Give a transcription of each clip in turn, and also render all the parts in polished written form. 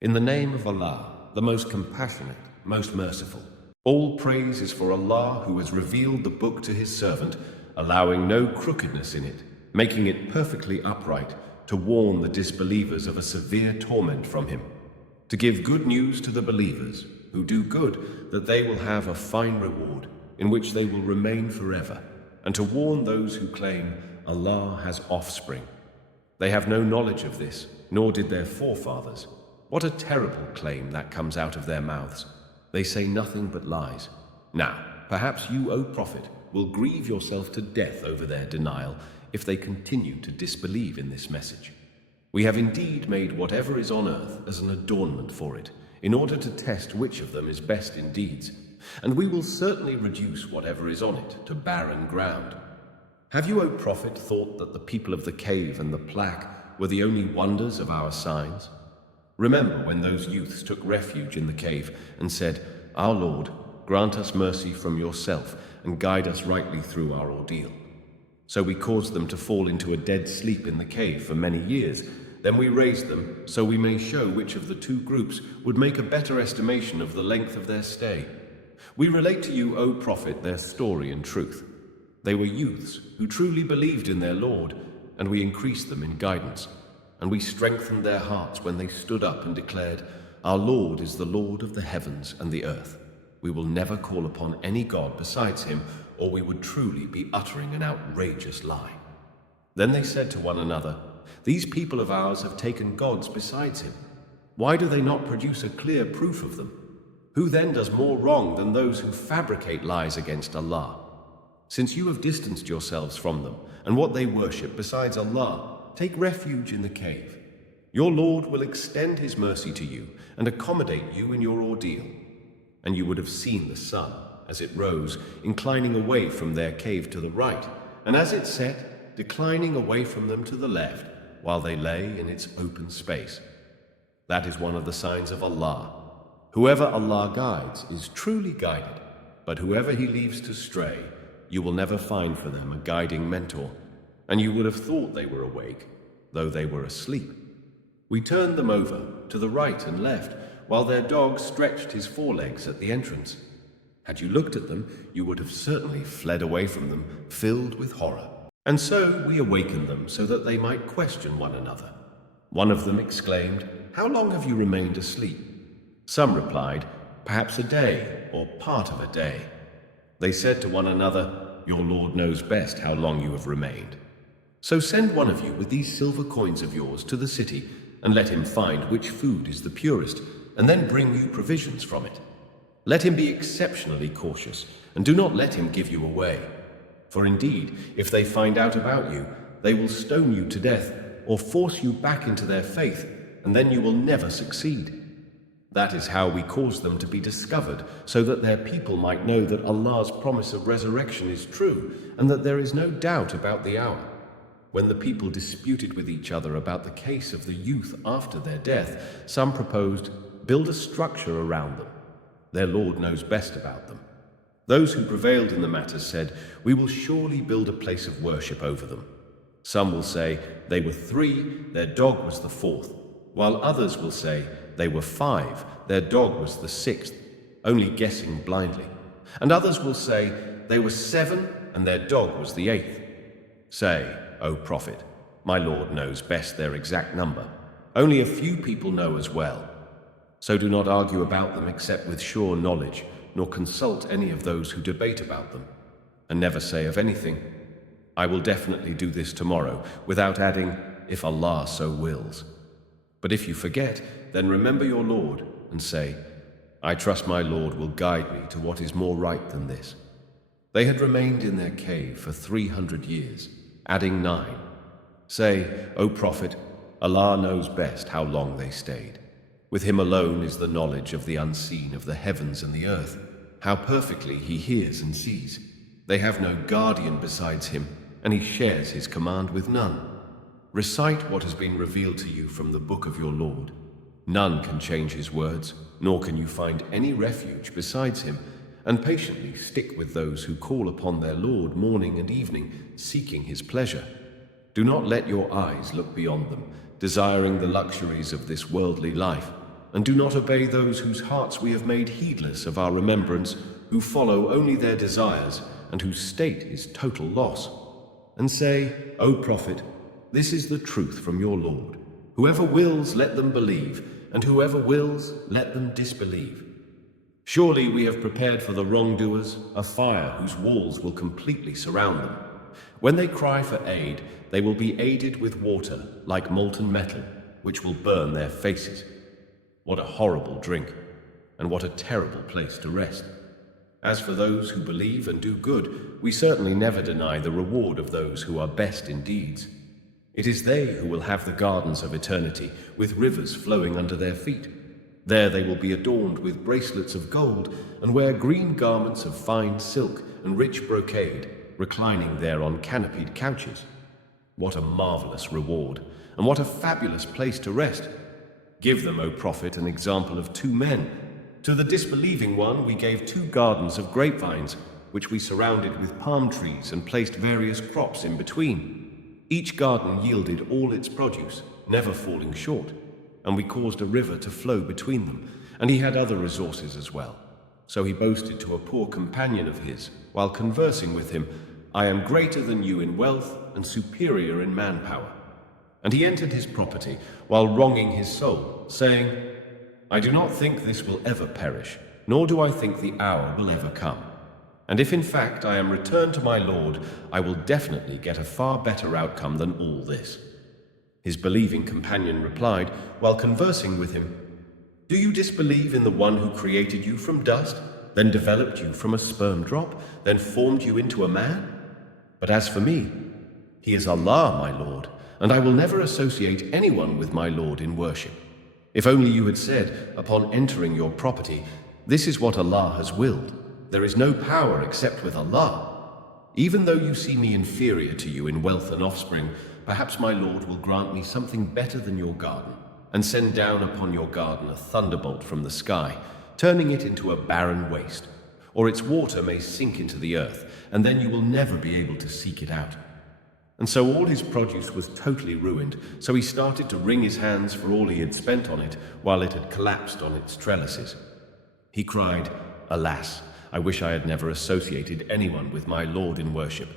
In the name of Allah, the most compassionate, most merciful. All praise is for Allah who has revealed the book to his servant, allowing no crookedness in it, making it perfectly upright, to warn the disbelievers of a severe torment from him, to give good news to the believers who do good, that they will have a fine reward in which they will remain forever, and to warn those who claim Allah has offspring. They have no knowledge of this, nor did their forefathers. What a terrible claim that comes out of their mouths. They say nothing but lies. Now, perhaps you, O Prophet, will grieve yourself to death over their denial if they continue to disbelieve in this message. We have indeed made whatever is on earth as an adornment for it, in order to test which of them is best in deeds, and we will certainly reduce whatever is on it to barren ground. Have you, O Prophet, thought that the people of the cave and the plaque were the only wonders of our signs? Remember when those youths took refuge in the cave and said, "Our Lord, grant us mercy from yourself and guide us rightly through our ordeal." So we caused them to fall into a dead sleep in the cave for many years. Then we raised them so we may show which of the two groups would make a better estimation of the length of their stay. We relate to you, O Prophet, their story in truth. They were youths who truly believed in their Lord, and we increased them in guidance. And we strengthened their hearts when they stood up and declared, "Our Lord is the Lord of the heavens and the earth. We will never call upon any God besides him, or we would truly be uttering an outrageous lie." Then they said to one another, "These people of ours have taken gods besides him. Why do they not produce a clear proof of them? Who then does more wrong than those who fabricate lies against Allah? Since you have distanced yourselves from them and what they worship besides Allah, take refuge in the cave. Your Lord will extend his mercy to you and accommodate you in your ordeal." And you would have seen the sun, as it rose, inclining away from their cave to the right, and as it set, declining away from them to the left, while they lay in its open space. That is one of the signs of Allah. Whoever Allah guides is truly guided, but whoever he leaves to stray, you will never find for them a guiding mentor. And you would have thought they were awake, though they were asleep. We turned them over to the right and left, while their dog stretched his forelegs at the entrance. Had you looked at them, you would have certainly fled away from them, filled with horror. And so we awakened them so that they might question one another. One of them exclaimed, "How long have you remained asleep?" Some replied, "Perhaps a day, or part of a day." They said to one another, "Your Lord knows best how long you have remained. So send one of you with these silver coins of yours to the city, and let him find which food is the purest, and then bring you provisions from it. Let him be exceptionally cautious, and do not let him give you away. For indeed, if they find out about you, they will stone you to death, or force you back into their faith, and then you will never succeed." That is how we caused them to be discovered, so that their people might know that Allah's promise of resurrection is true, and that there is no doubt about the hour. When the people disputed with each other about the case of the youth after their death, some proposed, "Build a structure around them. Their Lord knows best about them." Those who prevailed in the matter said, "We will surely build a place of worship over them." Some will say, "They were 3, their dog was the 4th, while others will say, "They were 5, their dog was the 6th, only guessing blindly." And others will say, "They were 7, and their dog was the 8th. Say, O Prophet, my Lord knows best their exact number. Only a few people know as well. So do not argue about them except with sure knowledge, nor consult any of those who debate about them. And never say of anything, 'I will definitely do this tomorrow,' without adding, 'if Allah so wills.' But if you forget, then remember your Lord and say, 'I trust my Lord will guide me to what is more right than this.'" They had remained in their cave for 300 years, adding 9. Say, O Prophet, Allah knows best how long they stayed. With him alone is the knowledge of the unseen of the heavens and the earth, how perfectly he hears and sees. They have no guardian besides him, and he shares his command with none. Recite what has been revealed to you from the book of your Lord. None can change his words, nor can you find any refuge besides him, and patiently stick with those who call upon their Lord morning and evening, seeking his pleasure. Do not let your eyes look beyond them, desiring the luxuries of this worldly life, and do not obey those whose hearts we have made heedless of our remembrance, who follow only their desires, and whose state is total loss. And say, O Prophet, this is the truth from your Lord. Whoever wills, let them believe, and whoever wills, let them disbelieve. Surely we have prepared for the wrongdoers a fire whose walls will completely surround them. When they cry for aid, they will be aided with water like molten metal, which will burn their faces. What a horrible drink, and what a terrible place to rest. As for those who believe and do good, we certainly never deny the reward of those who are best in deeds. It is they who will have the gardens of eternity, with rivers flowing under their feet. There they will be adorned with bracelets of gold, and wear green garments of fine silk and rich brocade, reclining there on canopied couches. What a marvelous reward, and what a fabulous place to rest. Give them, O Prophet, an example of two men. To the disbelieving one we gave 2 gardens of grapevines, which we surrounded with palm trees and placed various crops in between. Each garden yielded all its produce, never falling short, and we caused a river to flow between them, and he had other resources as well. So he boasted to a poor companion of his, while conversing with him, I am greater than you in wealth and superior in manpower. And he entered his property while wronging his soul, saying, I do not think this will ever perish, nor do I think the hour will ever come. And if in fact I am returned to my Lord, I will definitely get a far better outcome than all this. His believing companion replied, while conversing with him, Do you disbelieve in the one who created you from dust, then developed you from a sperm drop, then formed you into a man? But as for me, he is Allah, my Lord, and I will never associate anyone with my Lord in worship. If only you had said, upon entering your property, this is what Allah has willed. There is no power except with Allah. Even though you see me inferior to you in wealth and offspring, perhaps my Lord will grant me something better than your garden, and send down upon your garden a thunderbolt from the sky, turning it into a barren waste. Or its water may sink into the earth, and then you will never be able to seek it out. And so all his produce was totally ruined, so he started to wring his hands for all he had spent on it, while it had collapsed on its trellises. He cried, Alas, I wish I had never associated anyone with my Lord in worship.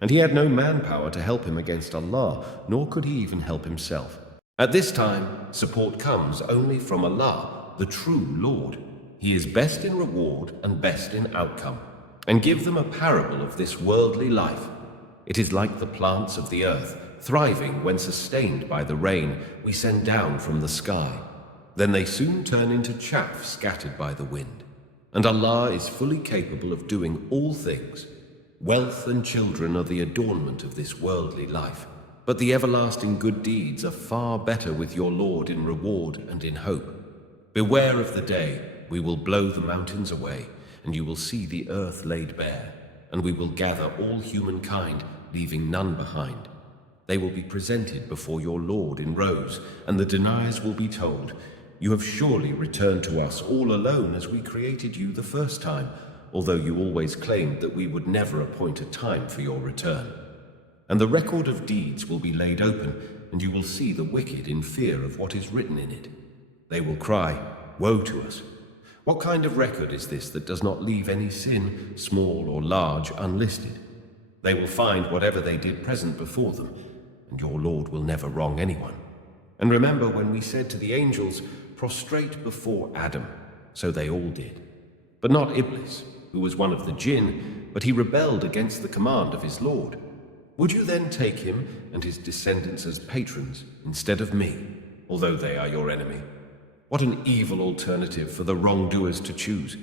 And he had no manpower to help him against Allah, nor could he even help himself. At this time, support comes only from Allah, the true Lord. He is best in reward and best in outcome. And give them a parable of this worldly life. It is like the plants of the earth, thriving when sustained by the rain we send down from the sky. Then they soon turn into chaff scattered by the wind. And Allah is fully capable of doing all things. Wealth and children are the adornment of this worldly life, but the everlasting good deeds are far better with your Lord in reward and in hope. Beware of the day we will blow the mountains away, and you will see the earth laid bare, and we will gather all humankind, leaving none behind. They will be presented before your Lord in rows, and the deniers will be told, You have surely returned to us all alone as we created you the first time, although you always claimed that we would never appoint a time for your return. And the record of deeds will be laid open, and you will see the wicked in fear of what is written in it. They will cry, Woe to us! What kind of record is this that does not leave any sin, small or large, unlisted? They will find whatever they did present before them, and your Lord will never wrong anyone. And remember when we said to the angels, Prostrate before Adam, so they all did. But not Iblis, who was one of the jinn, but he rebelled against the command of his Lord. Would you then take him and his descendants as patrons instead of me, although they are your enemy? What an evil alternative for the wrongdoers to choose.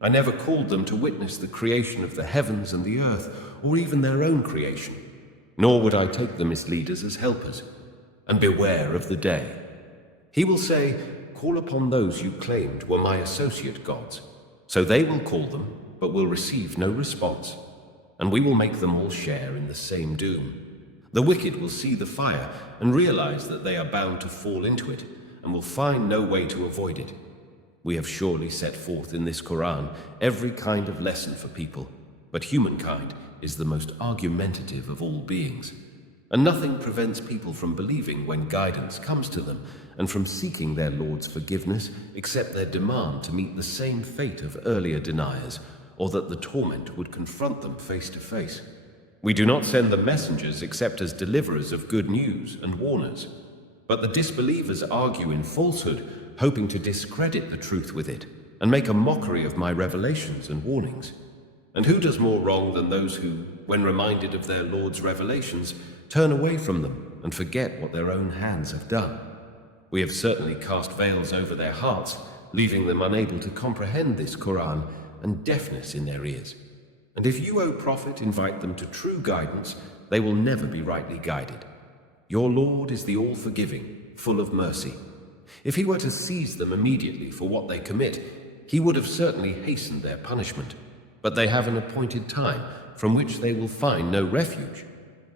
I never called them to witness the creation of the heavens and the earth, or even their own creation. Nor would I take the misleaders as helpers. And beware of the day. He will say, Call upon those you claimed were my associate gods. So they will call them, but will receive no response. And we will make them all share in the same doom. The wicked will see the fire and realize that they are bound to fall into it, and will find no way to avoid it. We have surely set forth in this Qur'an every kind of lesson for people, but humankind is the most argumentative of all beings. And nothing prevents people from believing when guidance comes to them and from seeking their Lord's forgiveness except their demand to meet the same fate of earlier deniers, or that the torment would confront them face to face. We do not send the messengers except as deliverers of good news and warners. But the disbelievers argue in falsehood, hoping to discredit the truth with it and make a mockery of my revelations and warnings. And who does more wrong than those who, when reminded of their Lord's revelations, turn away from them and forget what their own hands have done? We have certainly cast veils over their hearts, leaving them unable to comprehend this Qur'an, and deafness in their ears. And if you, O Prophet, invite them to true guidance, they will never be rightly guided. Your Lord is the all-forgiving, full of mercy. If he were to seize them immediately for what they commit, he would have certainly hastened their punishment. But they have an appointed time from which they will find no refuge.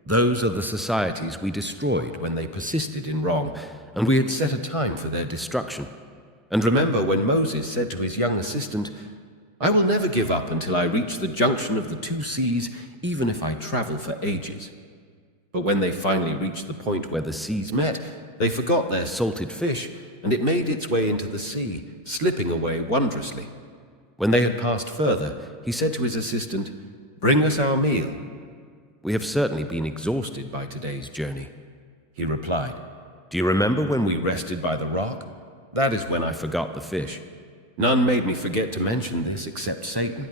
Those are the societies we destroyed when they persisted in wrong, and we had set a time for their destruction. And remember when Moses said to his young assistant, "I will never give up until I reach the junction of the two seas, even if I travel for ages." But when they finally reached the point where the seas met, they forgot their salted fish, and it made its way into the sea, slipping away wondrously. When they had passed further, he said to his assistant, "Bring us our meal." "We have certainly been exhausted by today's journey." He replied, "Do you remember when we rested by the rock? That is when I forgot the fish. None made me forget to mention this except Satan,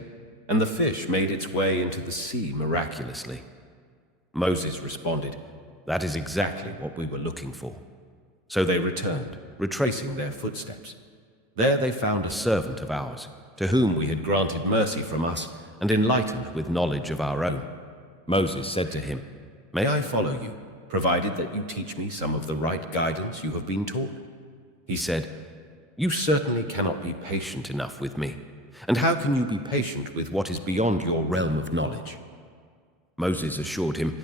and the fish made its way into the sea miraculously." Moses responded, "That is exactly what we were looking for." So they returned, retracing their footsteps. There they found a servant of ours, to whom we had granted mercy from us and enlightened with knowledge of our own. Moses said to him, "May I follow you, provided that you teach me some of the right guidance you have been taught?" He said, "You certainly cannot be patient enough with me. And how can you be patient with what is beyond your realm of knowledge?" Moses assured him,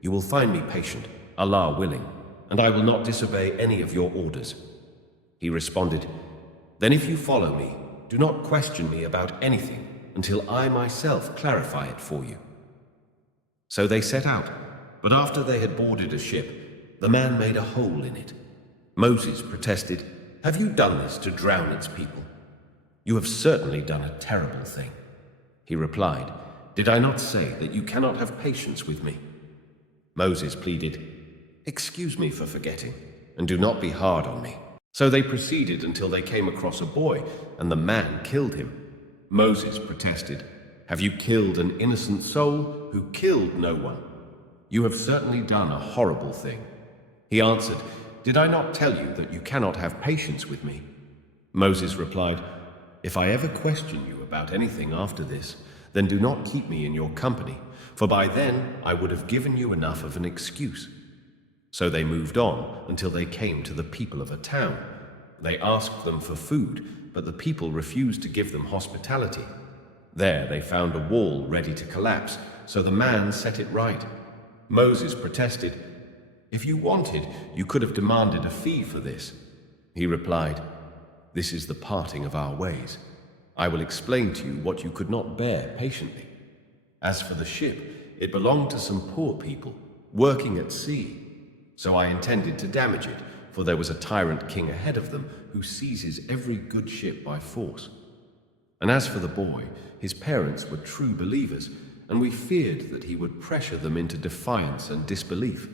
"You will find me patient, Allah willing, and I will not disobey any of your orders." He responded, "Then if you follow me, do not question me about anything until I myself clarify it for you." So they set out, but after they had boarded a ship, the man made a hole in it. Moses protested, "Have you done this to drown its people? You have certainly done a terrible thing." He replied, "Did I not say that you cannot have patience with me?" Moses pleaded, "Excuse me for forgetting, and do not be hard on me." So they proceeded until they came across a boy, and the man killed him. Moses protested, "Have you killed an innocent soul who killed no one? You have certainly done a horrible thing." He answered, "Did I not tell you that you cannot have patience with me?" Moses replied, "If I ever question you about anything after this, then do not keep me in your company, for by then I would have given you enough of an excuse." So they moved on until they came to the people of a town. They asked them for food, but the people refused to give them hospitality. There they found a wall ready to collapse, so the man set it right. Moses protested, "If you wanted, you could have demanded a fee for this." He replied, "This is the parting of our ways. I will explain to you what you could not bear patiently. As for the ship, it belonged to some poor people, working at sea. So I intended to damage it, for there was a tyrant king ahead of them who seizes every good ship by force. And as for the boy, his parents were true believers, and we feared that he would pressure them into defiance and disbelief.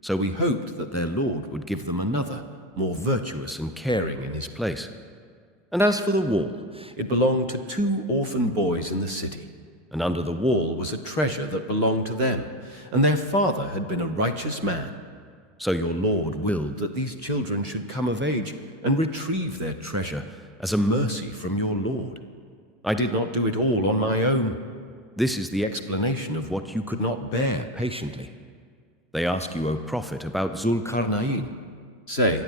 So we hoped that their Lord would give them another, more virtuous and caring in his place. And as for the wall, it belonged to 2 orphan boys in the city, and under the wall was a treasure that belonged to them, and their father had been a righteous man. So your Lord willed that these children should come of age and retrieve their treasure as a mercy from your Lord. I did not do it all on my own. This is the explanation of what you could not bear patiently. They ask you, O Prophet, about Zul-Qarnayn. Say,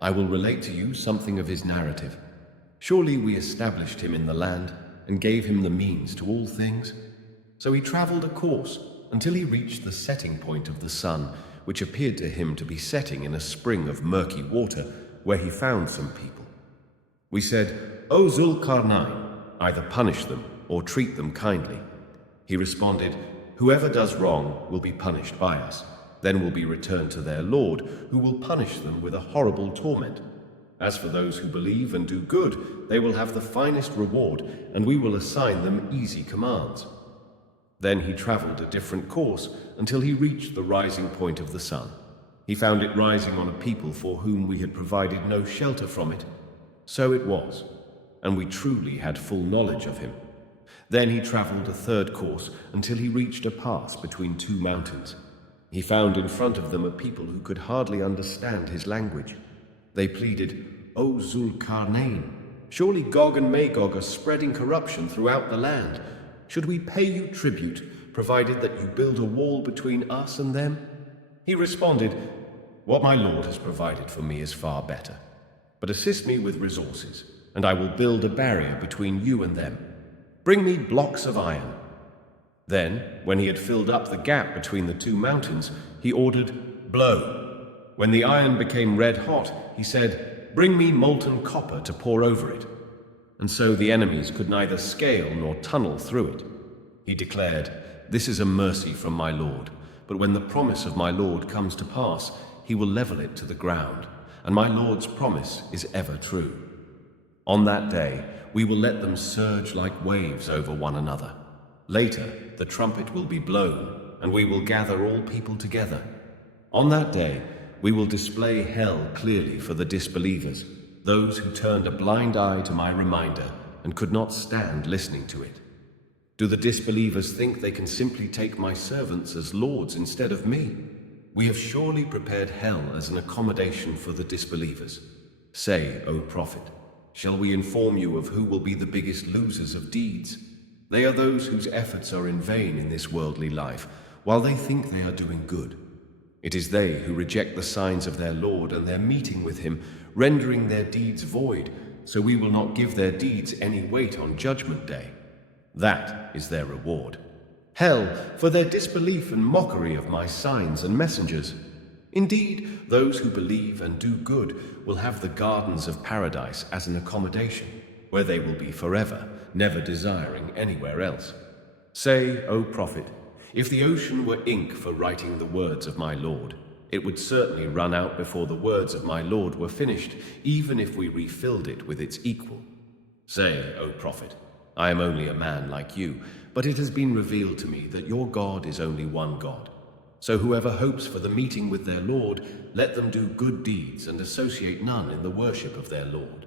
I will relate to you something of his narrative. Surely we established him in the land and gave him the means to all things. So he traveled a course until he reached the setting point of the sun, which appeared to him to be setting in a spring of murky water, where he found some people. We said, O Zul-Qarnayn, either punish them or treat them kindly. He responded, whoever does wrong will be punished by us. then will be returned to their Lord, who will punish them with a horrible torment. As for those who believe and do good, they will have the finest reward, and we will assign them easy commands. Then he traveled a different course until he reached the rising point of the sun. He found it rising on a people for whom we had provided no shelter from it. So it was, and we truly had full knowledge of him. Then he traveled a third course until he reached a pass between two mountains. He found in front of them a people who could hardly understand his language. They pleaded, "O Zul-Qarnayn, surely Gog and Magog are spreading corruption throughout the land. Should we pay you tribute, provided that you build a wall between us and them?" He responded, "What my Lord has provided for me is far better. But assist me with resources, and I will build a barrier between you and them. Bring me blocks of iron." Then, when he had filled up the gap between the two mountains, he ordered, "Blow." When the iron became red hot, he said, "Bring me molten copper to pour over it." And so the enemies could neither scale nor tunnel through it. He declared, "This is a mercy from my Lord, but when the promise of my Lord comes to pass, he will level it to the ground, and my Lord's promise is ever true. On that day, we will let them surge like waves over one another. Later, the trumpet will be blown, and we will gather all people together. On that day, we will display hell clearly for the disbelievers, those who turned a blind eye to my reminder and could not stand listening to it. Do the disbelievers think they can simply take my servants as lords instead of me? We have surely prepared hell as an accommodation for the disbelievers. Say, O Prophet, shall we inform you of who will be the biggest losers of deeds? They are those whose efforts are in vain in this worldly life, while they think they are doing good. It is they who reject the signs of their Lord and their meeting with him, rendering their deeds void, so we will not give their deeds any weight on Judgment Day. That is their reward. Hell, for their disbelief and mockery of my signs and messengers. Indeed, those who believe and do good will have the gardens of paradise as an accommodation, where they will be forever, never desiring anywhere else. Say, O Prophet, if the ocean were ink for writing the words of my Lord, it would certainly run out before the words of my Lord were finished, even if we refilled it with its equal. Say, O Prophet, I am only a man like you, but it has been revealed to me that your God is only one God. So whoever hopes for the meeting with their Lord, let them do good deeds and associate none in the worship of their Lord.